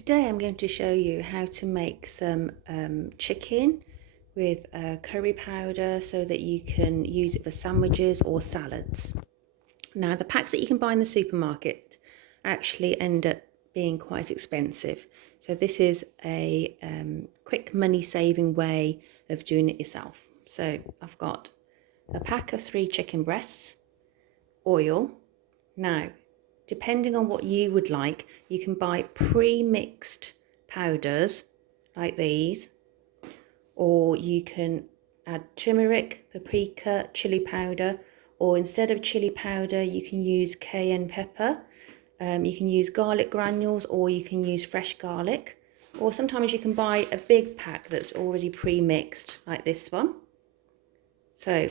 Today I'm going to show you how to make some chicken with curry powder so that you can use it for sandwiches or salads. Now the packs that you can buy in the supermarket actually end up being quite expensive. So this is a quick money saving way of doing it yourself. So I've got a pack of 3 chicken breasts, oil. Now depending on what you would like, you can buy pre-mixed powders like these, or you can add turmeric, paprika, chili powder, or instead of chili powder you can use cayenne pepper. You can use garlic granules, or you can use fresh garlic, or sometimes you can buy a big pack that's already pre-mixed like this one. So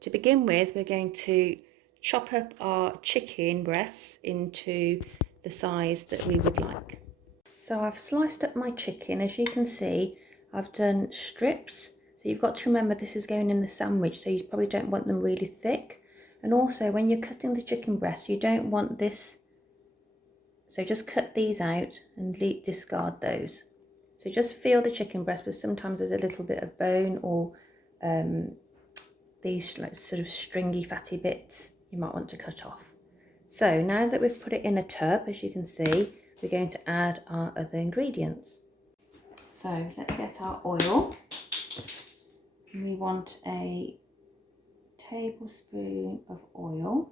to begin with, we're going to chop up our chicken breasts into the size that we would like. So I've sliced up my chicken. As you can see, I've done strips. So you've got to remember this is going in the sandwich, so you probably don't want them really thick. And also when you're cutting the chicken breast, you don't want this. So just cut these out and discard those. So just feel the chicken breast, but sometimes there's a little bit of bone or these like sort of stringy fatty bits you might want to cut off. So now that we've put it in a tub, as you can see, we're going to add our other ingredients. So let's get our oil. We want a tablespoon of oil.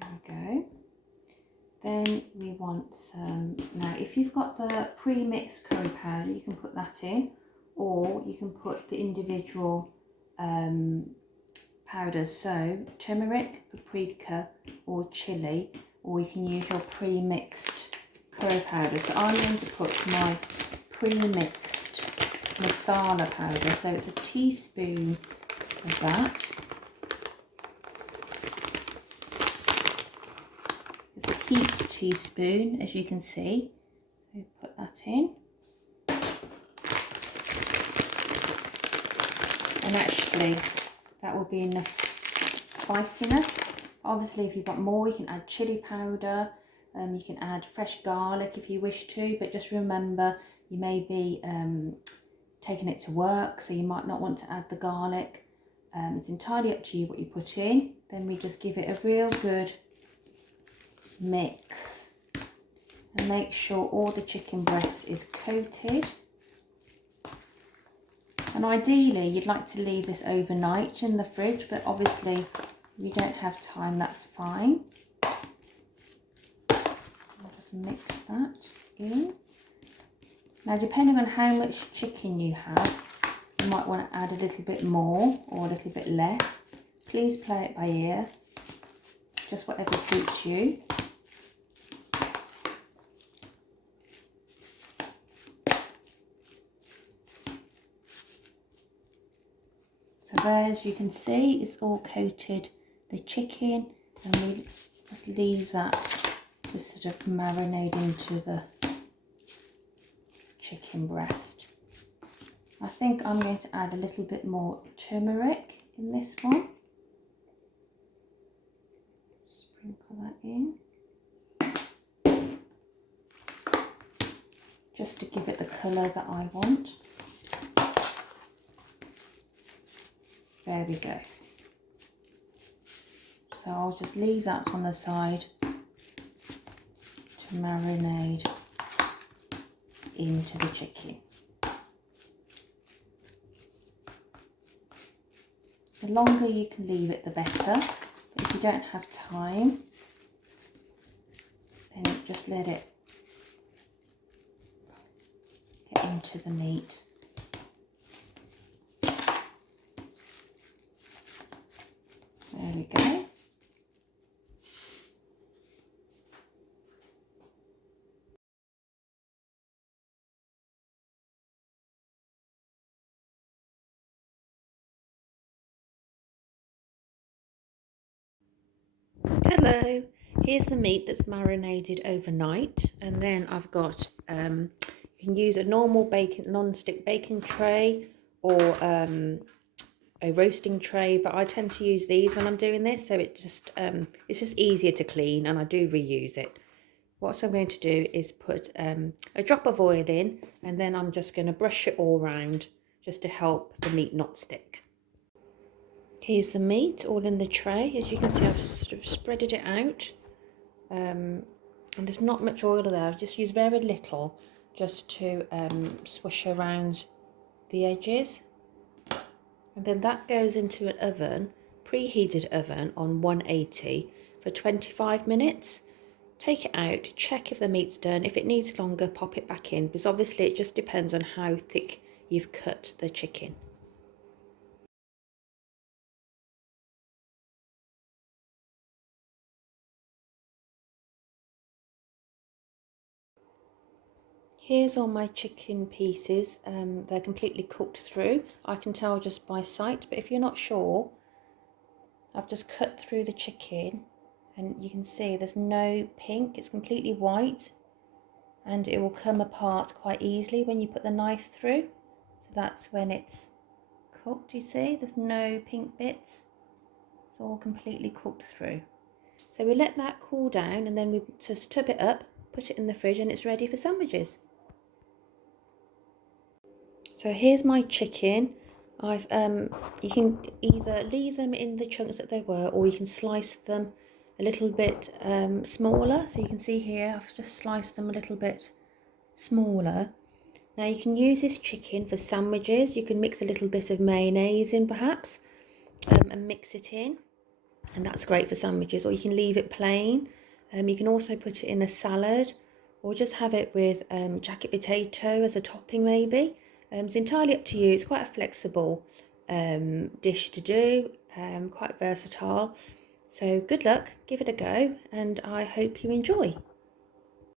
There we go. Then we want some, now if you've got the pre-mixed curry powder, you can put that in, or you can put the individual powders, so turmeric, paprika or chili, or you can use your pre-mixed curry powder. So I'm going to put my pre-mixed masala powder, so it's a teaspoon of that. It's a heaped teaspoon, as you can see, so put that in. And actually that will be enough spiciness. Obviously if you've got more, you can add chili powder, you can add fresh garlic if you wish to, but just remember you may be taking it to work, so you might not want to add the garlic. It's entirely up to you what you put in. Then we just give it a real good mix and make sure all the chicken breast is coated. And ideally you'd like to leave this overnight in the fridge, but obviously if you don't have time, that's fine. I'll just mix that in. Now depending on how much chicken you have, you might want to add a little bit more or a little bit less. Please play it by ear, just whatever suits you. So there, as you can see, it's all coated the chicken, and we just leave that to sort of marinate into the chicken breast. I think I'm going to add a little bit more turmeric in this one. Sprinkle that in, just to give it the colour that I want. There we go. So I'll just leave that on the side to marinate into the chicken. The longer you can leave it, the better. But if you don't have time, then just let it get into the meat. There we go. Hello, here's the meat that's marinated overnight, and then I've got, you can use a normal bacon, non-stick baking tray, or a roasting tray, but I tend to use these when I'm doing this, so it's just easier to clean, and I do reuse it. what I'm going to do is put a drop of oil in, and then I'm just going to brush it all round just to help the meat not stick. Here's the meat all in the tray. As you can see, I've sort of spreaded it out, and there's not much oil there. I've just used very little just to swish around the edges. And then that goes into an oven, preheated oven on 180 for 25 minutes. Take it out, check if the meat's done. If it needs longer, pop it back in, because obviously it just depends on how thick you've cut the chicken. Here's all my chicken pieces. They're completely cooked through. I can tell just by sight, but if you're not sure, I've just cut through the chicken and you can see there's no pink, it's completely white, and it will come apart quite easily when you put the knife through. So that's when it's cooked, you see, there's no pink bits. It's all completely cooked through. So we let that cool down and then we just tub it up, put it in the fridge, and it's ready for sandwiches. So here's my chicken. I've you can either leave them in the chunks that they were, or you can slice them a little bit smaller. So you can see here I've just sliced them a little bit smaller. Now you can use this chicken for sandwiches. You can mix a little bit of mayonnaise in perhaps, and mix it in, and that's great for sandwiches. Or you can leave it plain. You can also put it in a salad, or just have it with jacket potato as a topping maybe. It's entirely up to you. It's quite a flexible dish to do, quite versatile. So good luck, give it a go, and I hope you enjoy.